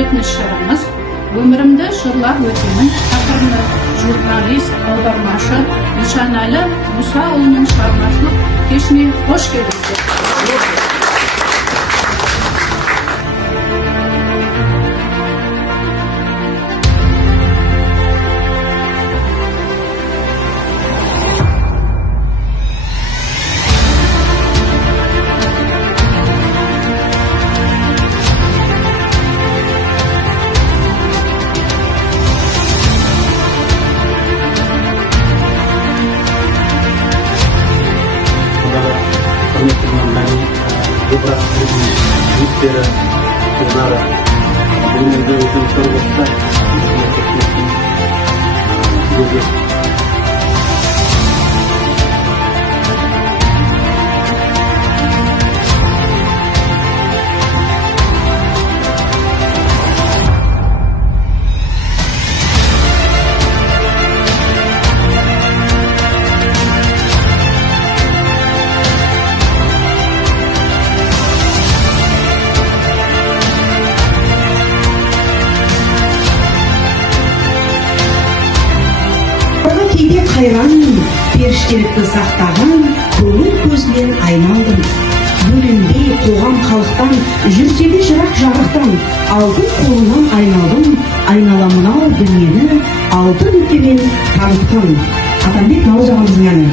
өтетін іс-шарамыз «Өмірімді жырлар өтемін» тақырыбында журналист, аудармашы Нышанәлі Мұсаұлының шығармашылық кешіне қош келдіңіздер. Қайран періштелікті сақтаған көңіл көзінен айналдым. Бөлінбей қоғам халықтан, жүрсе де жырақ жарықтан, алтын қолынан айналдым, айналамын-ау дүниені алтын нүктемен танытқан. Атамбек Наурыз ағамыздың әні.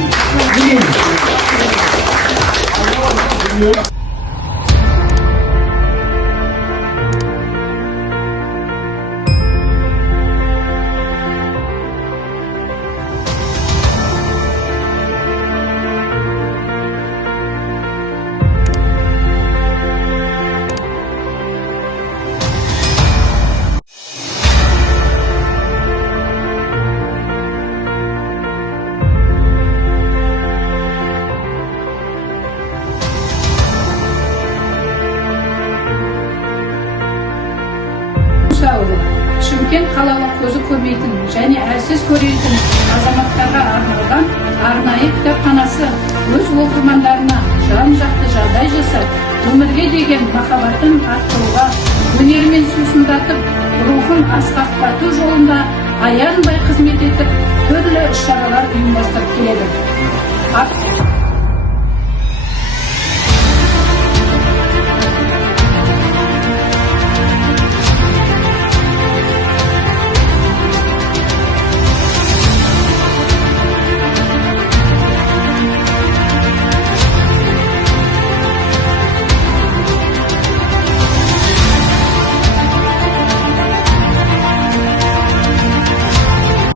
Шымкент қалалық көзі көбейтін және әлсіз көретін азаматтарға арналған арнайы кітапханасы өз оқырмандарына жан-жақты жағдай жасап, өмірге деген махаббатын арттыруға, өнерімен сусындатып, рухын асқақтату жолында аянбай қызмет етіп, түрлі іс-шаралар ұйымдастырып келеді.